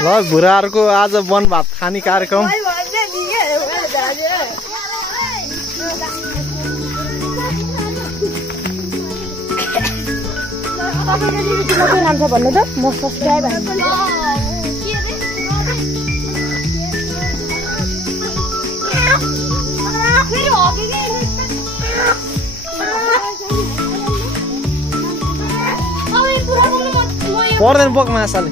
ल भुराहरूको आज वन भात खाने कार्यक्रम नाम छ भन्नु त म सब्स्क्राइब पर्दैन बोक माछाले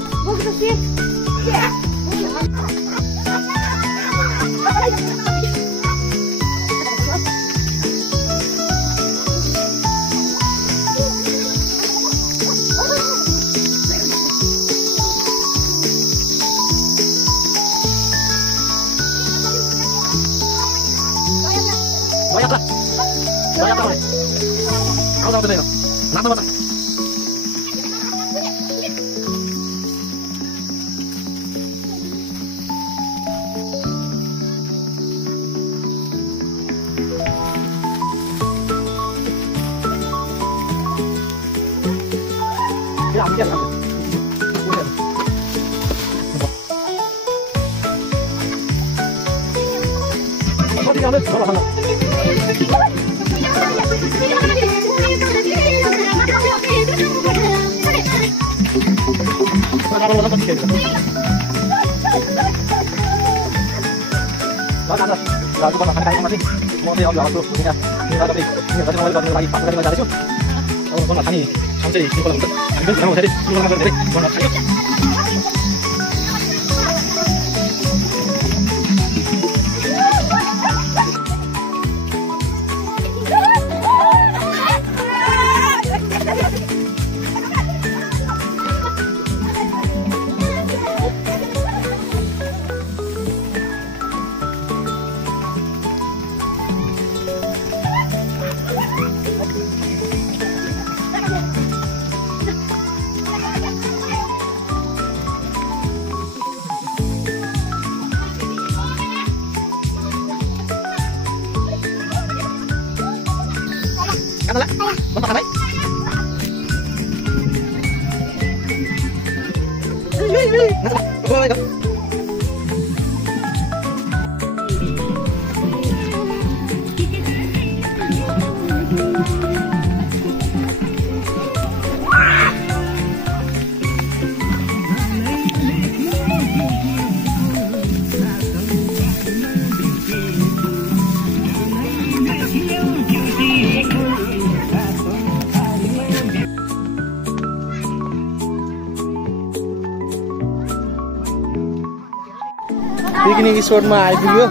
पिकनिक स्पोटमा आइपुग्यो।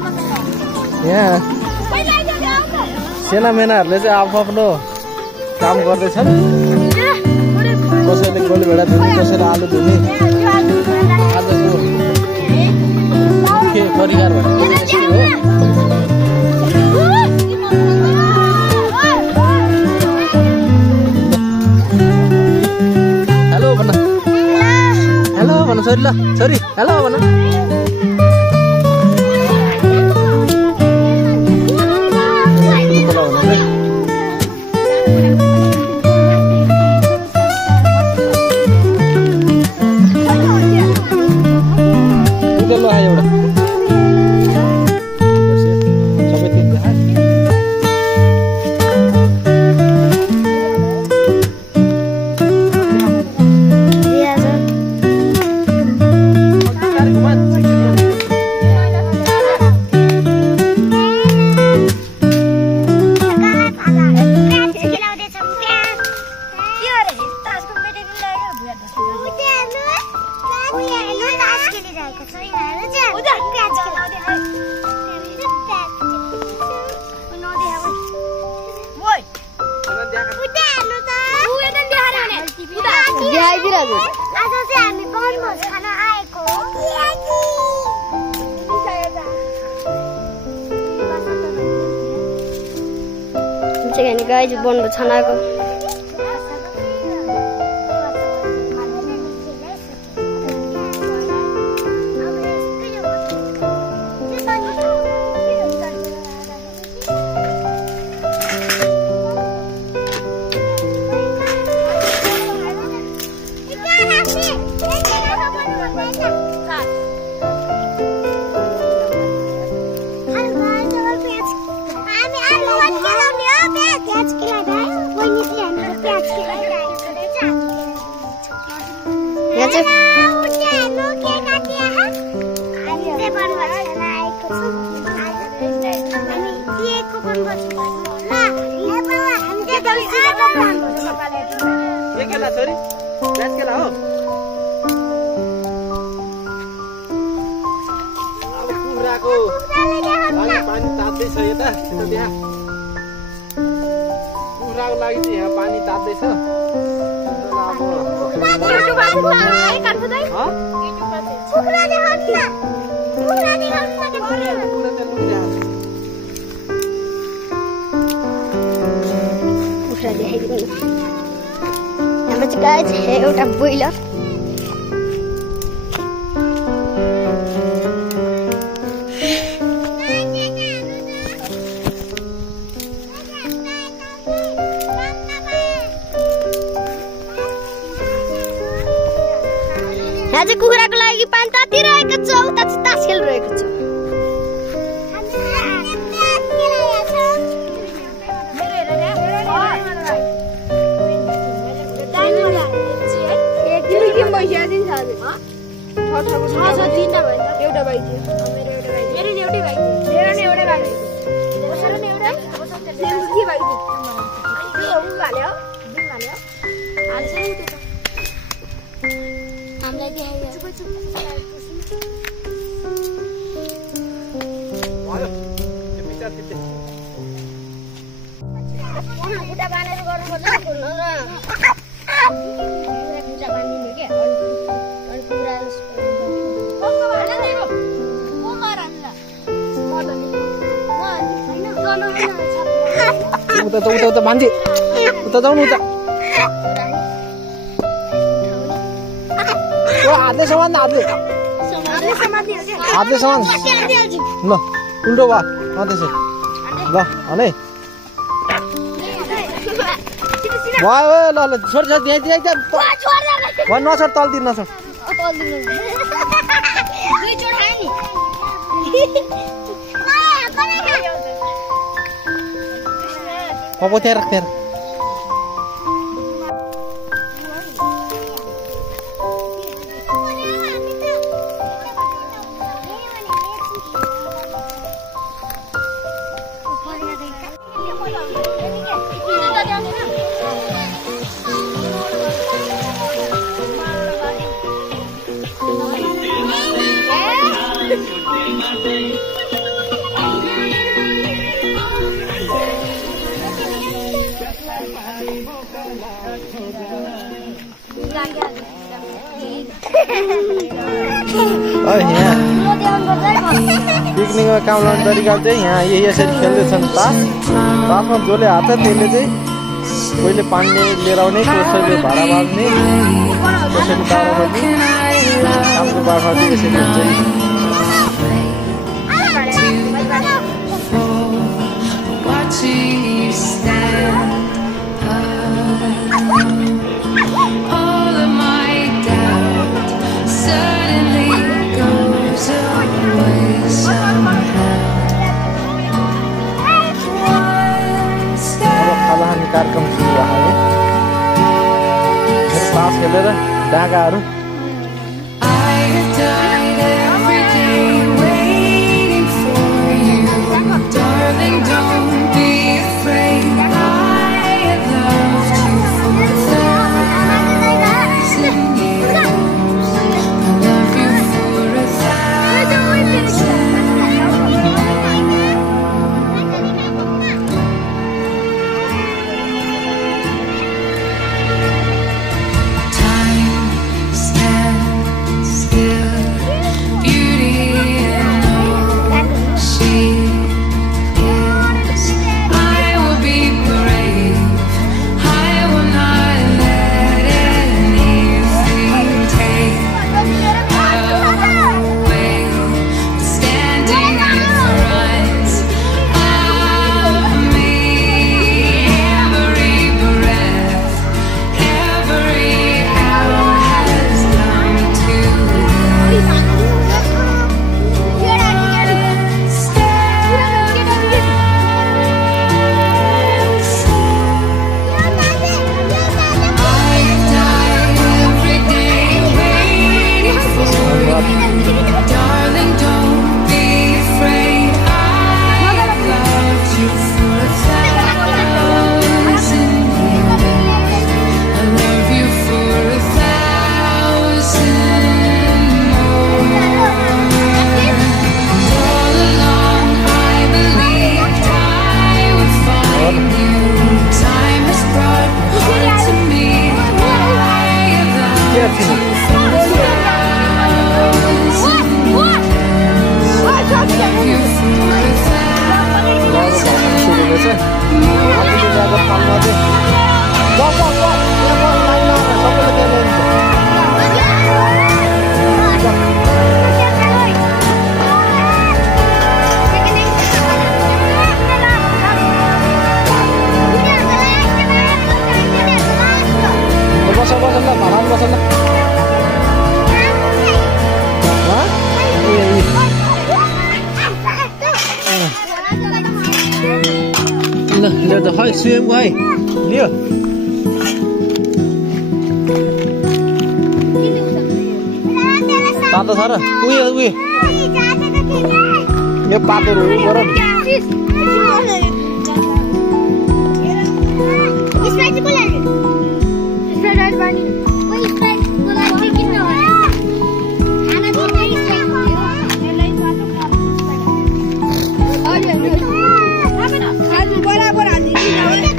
यहाँ सेनामेनाहरूले चाहिँ आफ्नो काम गर्दैछन्। कसैले गोली भेडा धुने, कसैले आलु धुने। आजको मुख्य परिकार भनेको यसै हो। हेलो भन्न, हेलो भन्न छोरी, ल छोरी हेलो भन्न। गाइज बन्द छानाको यहाँ चाहिँ पानी तात्दैछ यता त्यहाँ कुखुराको लागि चाहिँ यहाँ पानी तात्दैछ हाम्रो चाहिँ गाई छ एउटा बोइलर यहाँ चाहिँ कुखुराको लागि पानी तातिरहेको छ उता चाहिँ तास खेलिरहेको छ उता मान्छे उता जाउनु उता हातले समान हातले समान ल उल्टो वा त्यसो ल हने भयो ल ल छोड छोड नछोड तलतिर नछोड Apa terak. यहाँ पिकनिकमा काम लाउने तरिका चाहिँ यहाँ यसरी खेल्दैछन् तासमा जसले हाल्छ त्यसले चाहिँ कोहीले पानी लिएर आउने कसैले भाडा बाँध्ने कसैले दावा गर्ने कामको बाटो यसरी हुन्छ कार्यक्रम सुरु भयो तास खेलेर डाँगाहरू एकछिन सुरु हुँदैछ आफूले ल्याएको थालमा चाहिँ सबैले त्यहाँ ल्याइन्छ बस बस ल भाडामा बस ल ल त खै सुएमको है लियो तातो छ र उयो यो पातहरू गर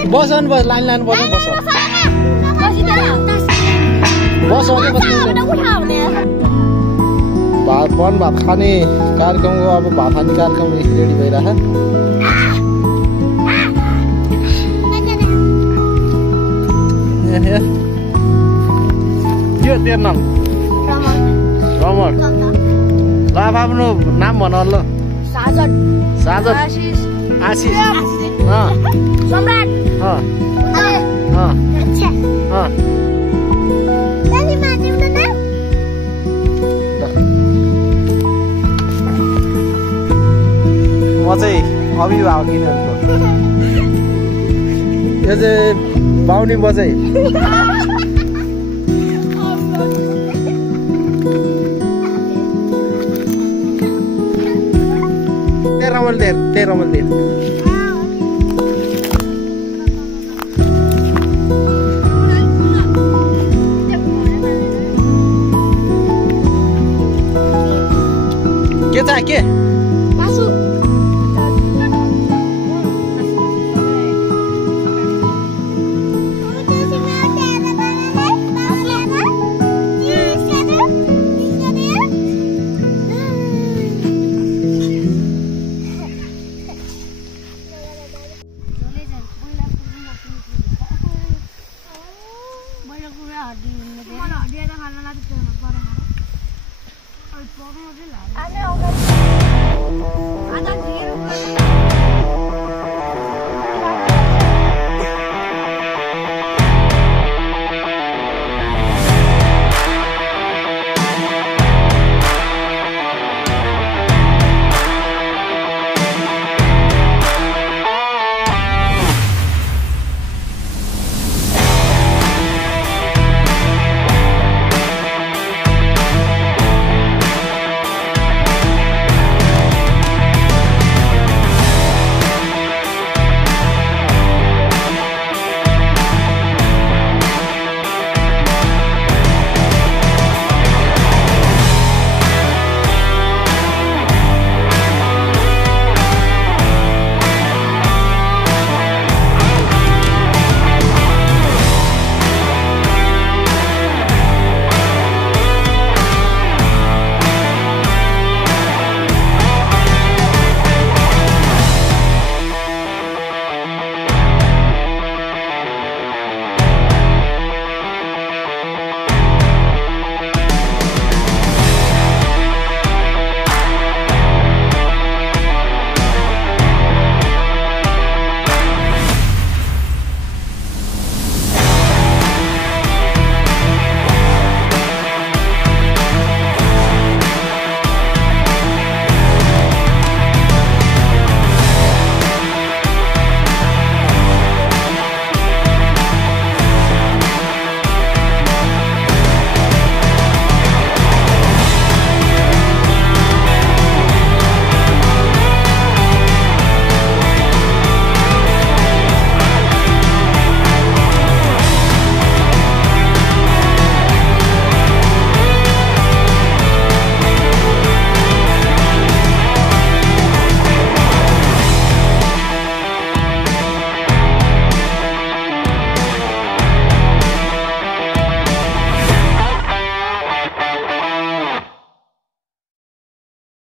बस बस लाइन लाइन पर्छ बस बस भात वन भात खाने कार्यक्रमको अब भात खाने कार्यक्रम रेडी भइरहेछ के तेरो नाम रमण ल आफ्नो नाम भन ल साजन आशिष सम्राट म चाहिँ अभिभावक यिनीहरूको यो चाहिँ बाहुनी बजाइ रमल के छ के